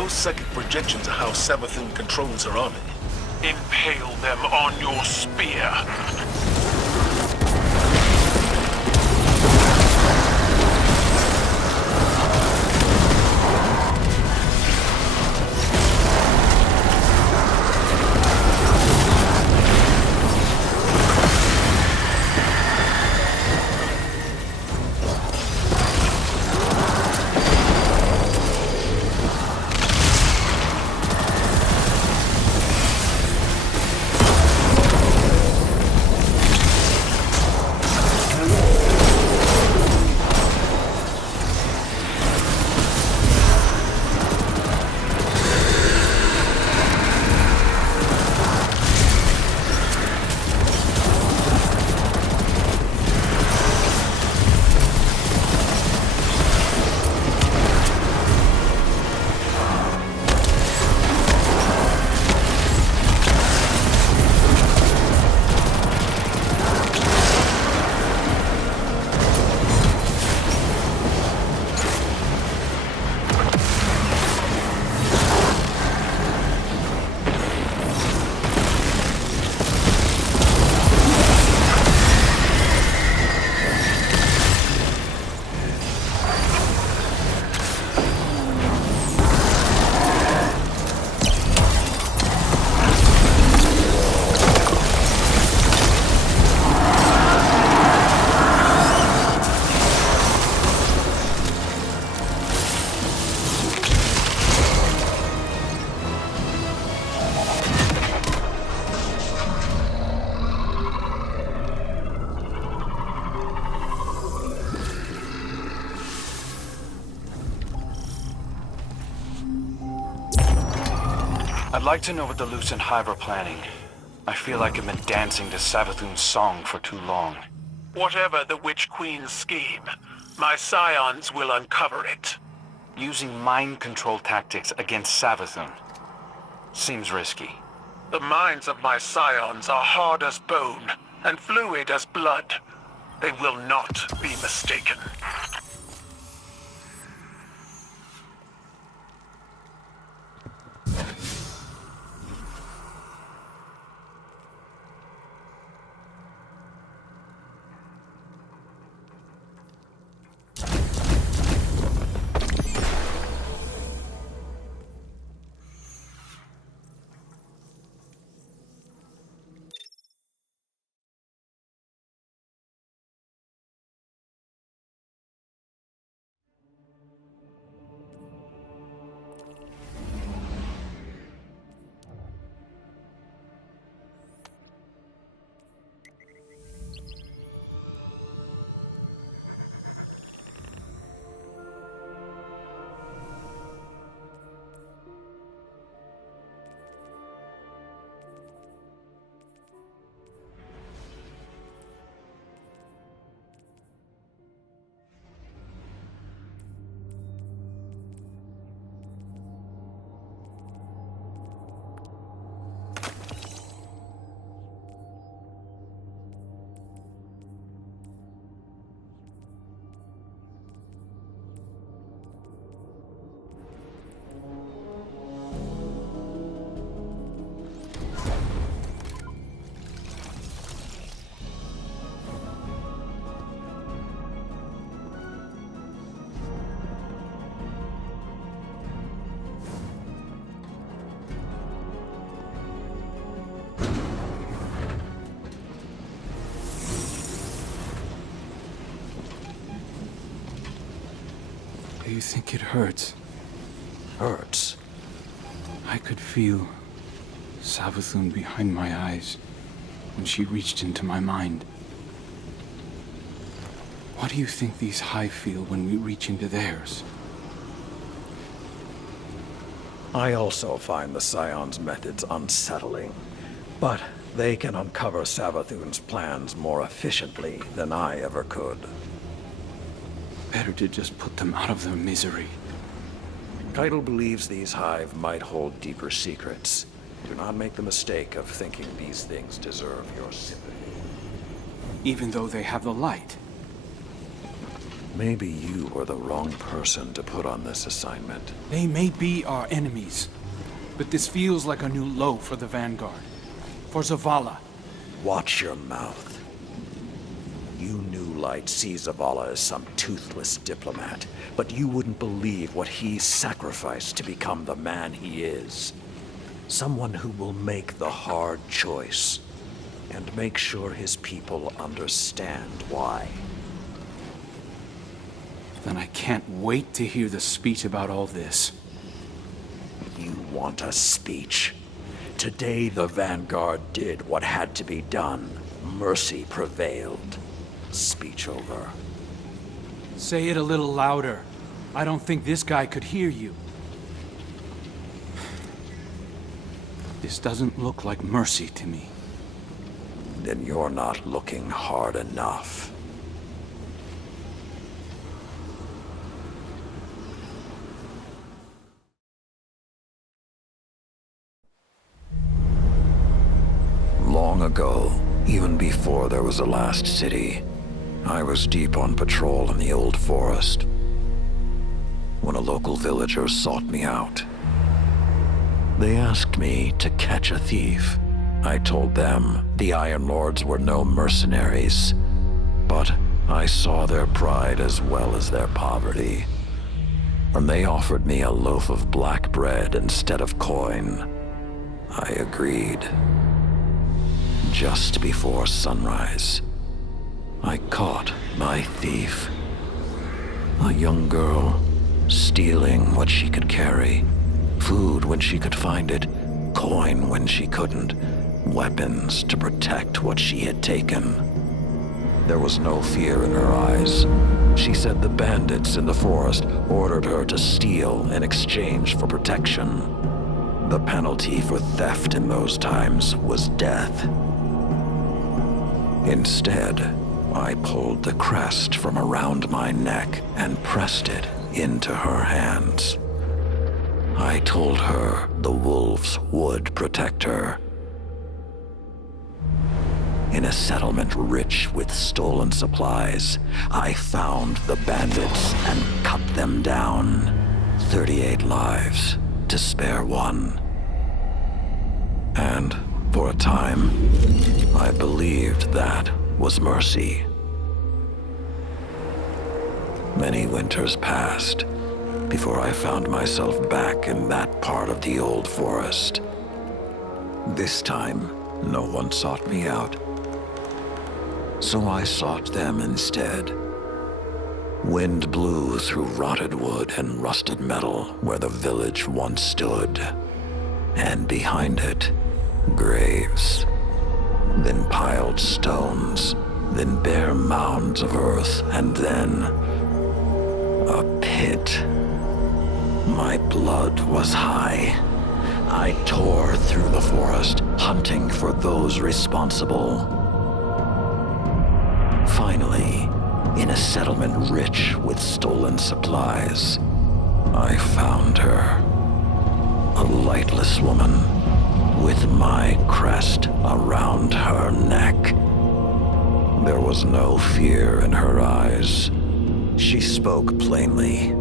Those psychic projections are how Savathun controls her army. Impale them on your spear. I'd like to know what the Lucent Hive are planning. I feel like I've been dancing to Savathun's song for too long. Whatever the Witch Queen's scheme, my scions will uncover it. Using mind control tactics against Savathun seems risky. The minds of my scions are hard as bone and fluid as blood. They will not be mistaken. Do you think it hurts? Hurts? I could feel Savathun behind my eyes when she reached into my mind. What do you think these Hive feel when we reach into theirs? I also find the Scion's methods unsettling, but they can uncover Savathun's plans more efficiently than I ever could. Better to just put them out of their misery. Keitel believes these Hive might hold deeper secrets. Do not make the mistake of thinking these things deserve your sympathy. Even though they have the light. Maybe you were the wrong person to put on this assignment. They may be our enemies, but this feels like a new low for the Vanguard. For Zavala. Watch your mouth. You New Light see Zavala as some toothless diplomat, but you wouldn't believe what he's sacrificed to become the man he is. Someone who will make the hard choice, and make sure his people understand why. Then I can't wait to hear the speech about all this. You want a speech? Today the Vanguard did what had to be done. Mercy prevailed. Speech over. Say it a little louder. I don't think this guy could hear you. This doesn't look like mercy to me. Then you're not looking hard enough. Long ago, even before there was a last city, I was deep on patrol in the old forest when a local villager sought me out. They asked me to catch a thief. I told them the Iron Lords were no mercenaries, but I saw their pride as well as their poverty. And they offered me a loaf of black bread instead of coin. I agreed. Just before sunrise, I caught my thief. A young girl, stealing what she could carry. Food when she could find it, coin when she couldn't, weapons to protect what she had taken. There was no fear in her eyes. She said the bandits in the forest ordered her to steal in exchange for protection. The penalty for theft in those times was death. Instead, I pulled the crest from around my neck and pressed it into her hands. I told her the wolves would protect her. In a settlement rich with stolen supplies, I found the bandits and cut them down. 38 lives to spare one. And for a time, I believed that was mercy. Many winters passed before I found myself back in that part of the old forest. This time, no one sought me out. So I sought them instead. Wind blew through rotted wood and rusted metal where the village once stood. And behind it, graves. Then piled stones, then bare mounds of earth, and then a pit. My blood was high. I tore through the forest, hunting for those responsible. Finally, in a settlement rich with stolen supplies, I found her. A lightless woman with my crest around her neck. There was no fear in her eyes. She spoke plainly.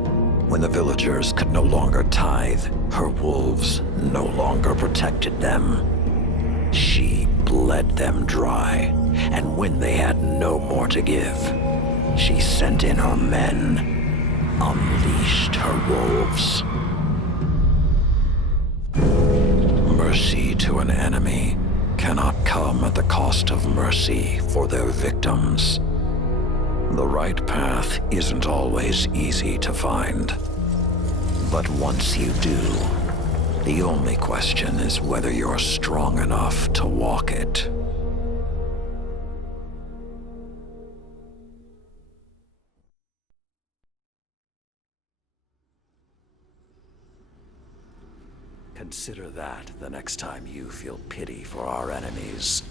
When the villagers could no longer tithe, her wolves no longer protected them. She bled them dry, and when they had no more to give, she sent in her men, unleashed her wolves. Mercy to an enemy cannot come at the cost of mercy for their victims. The right path isn't always easy to find. But once you do, the only question is whether you're strong enough to walk it. Consider that the next time you feel pity for our enemies.